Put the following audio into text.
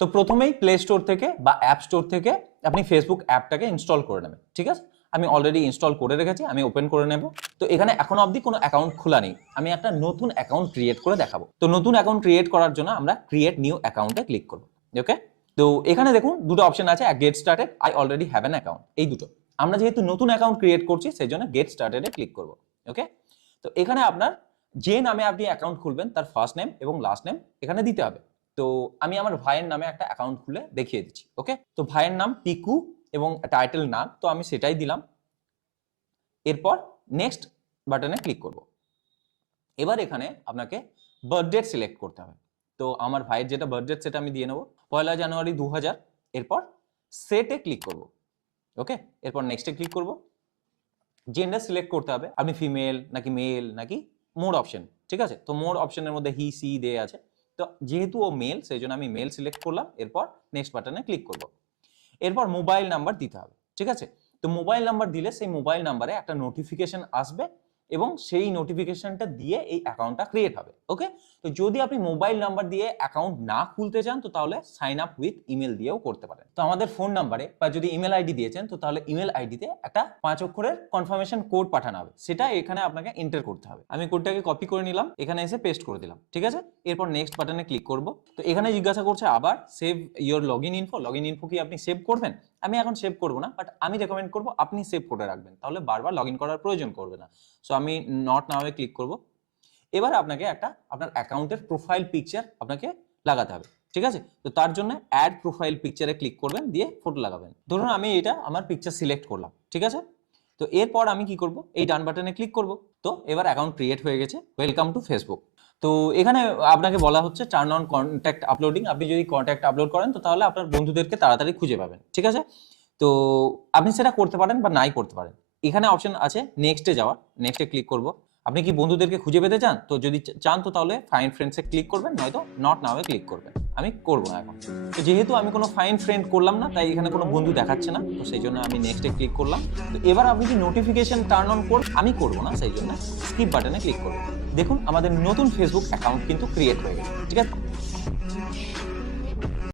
তো প্রথমেই play store থেকে বা অ্যাপ স্টোর থেকে আপনি ফেসবুক অ্যাপটাকে ইনস্টল করে নেবেন, ঠিক আছে? আমি অলরেডি ইনস্টল করে রেখেছি, আমি ওপেন করে নেব। তো এখানে এখনো অবধি কোনো অ্যাকাউন্ট খোলা নেই, আমি একটা নতুন অ্যাকাউন্ট ক্রিয়েট করে দেখাবো। তো নতুন অ্যাকাউন্ট ক্রিয়েট করার জন্য আমরা ক্রিয়েট নিউ অ্যাকাউন্টে ক্লিক করব। ওকে, তো এখানে দেখুন দুটো অপশন আছে, get started, I already have an account, এই দুটো। আমরা যেহেতু নতুন অ্যাকাউন্ট ক্রিয়েট করছি সেই জন্য গেট স্টার্টেডে ক্লিক করব। ওকে, তো এখানে আপনার যে নামে আপনি অ্যাকাউন্ট খুলবেন তার ফার্স্ট নেম এবং লাস্ট নেম এখানে দিতে হবে। তো আমি আমার ভাইয়ের নামে একটা অ্যাকাউন্ট খুলে দেখিয়ে দিচ্ছি। ওকে, তো ভাইয়ের নাম পিকু এবং টাইটেল নাম, তো আমি সেটাই দিলাম। এরপর নেক্সট বাটনে ক্লিক করব। এবার এখানে আপনাকে বার্থডেট সিলেক্ট করতে হবে। তো আমার ভাইয়ের যেটা বার্থডেট সেটা আমি দিয়ে নেব, 1 জানুয়ারি 2000। এরপর সেটে ক্লিক করব। ওকে, এরপর নেক্সটে ক্লিক করব। জেন্ডার সিলেক্ট করতে হবে, আপনি ফিমেল নাকি মেল নাকি মোর অপশন, ঠিক আছে? তো মোর অপশনের মধ্যে হি সি দেয়া আছে, তো যেহেতু ও মেল সেই জন্য আমি মেল সিলেক্ট করলাম। এরপর নেক্সট বাটনে ক্লিক করব। এরপর মোবাইল নাম্বার দিতে হবে, ঠিক আছে? তো মোবাইল নাম্বার দিলে সেই মোবাইল নাম্বারে একটা নোটিফিকেশন আসবে এবং সেই নোটিফিকেশনটা দিয়ে এই অ্যাকাউন্টটা ক্রিয়েট হবে। ওকে, তো যদি আপনি মোবাইল নাম্বার দিয়ে অ্যাকাউন্ট না খুলতে চান তো তাহলে সাইন আপ উইথ ইমেল দিয়েও করতে পারেন। তো আমাদের ফোন নাম্বারে বা যদি ইমেল আইডি দিয়েছেন তো তাহলে ইমেল আইডিতে একটা 5 অক্ষরের কনফার্মেশন কোড পাঠানো হবে, সেটা এখানে আপনাকে এন্টার করতে হবে। আমি কোডটাকে কপি করে নিলাম, এখানে এসে পেস্ট করে দিলাম, ঠিক আছে? এরপর নেক্সট বাটনে ক্লিক করব। তো এখানে জিজ্ঞাসা করছে আবার save your login info, login info কি আপনি সেভ করবেন? আমি এখন সেভ করব না, বাট আমি রেকমেন্ড করব আপনি সেভ করে রাখবেন, তাহলে বারবার লগইন করার প্রয়োজন করবে না। সো আমি নট নাওয়ে ক্লিক করব। এবার আপনাকে একটা আপনার অ্যাকাউন্টের প্রোফাইল পিকচার আপনাকে লাগাতে হবে, ঠিক আছে? তো তার জন্য অ্যাড প্রোফাইল পিকচারে ক্লিক করবেন, দিয়ে ফটো লাগাবেন। ধরুন আমি এটা আমার পিকচার সিলেক্ট করলাম, ঠিক আছে? তো এরপর আমি কি করব, এই ডান বাটনে ক্লিক করব। তো এবার অ্যাকাউন্ট ক্রিয়েট হয়ে গেছে, ওয়েলকাম টু ফেসবুক। তো এখানে আপনাকে বলা হচ্ছে টার্ন অন কন্ট্যাক্ট আপলোডিং, আপনি যদি কন্ট্যাক্ট আপলোড করেন তো তাহলে আপনার বন্ধুদেরকে তাড়াতাড়ি খুঁজে পাবেন, ঠিক আছে? তো আপনি সেটা করতে পারেন বা নাই করতে পারেন। এখানে অপশন আছে নেক্সটে যাওয়া, নেক্সটে ক্লিক করব। আপনি কি বন্ধুদেরকে খুঁজে পেতে চান? তো যদি চান তো তাহলে ফাইন্ড ফ্রেন্ডসে ক্লিক করবেন, নয়তো নট নাওয়ে ক্লিক করবেন। আমি করব না এখন। তো যেহেতু আমি কোনো ফাইন্ড ফ্রেন্ড করলাম না তাই এখানে কোনো বন্ধু দেখাচ্ছে না, তো সেই জন্য আমি নেক্সটে ক্লিক করলাম। তো এবার আপনি কি নোটিফিকেশন টার্ন অন করবেন? আমি করব না, সেই জন্য স্কিপ বাটনে ক্লিক করব। দেখুন আমাদের নতুন ফেসবুক অ্যাকাউন্ট কিন্তু ক্রিয়েট হয়ে গেছে, ঠিক আছে?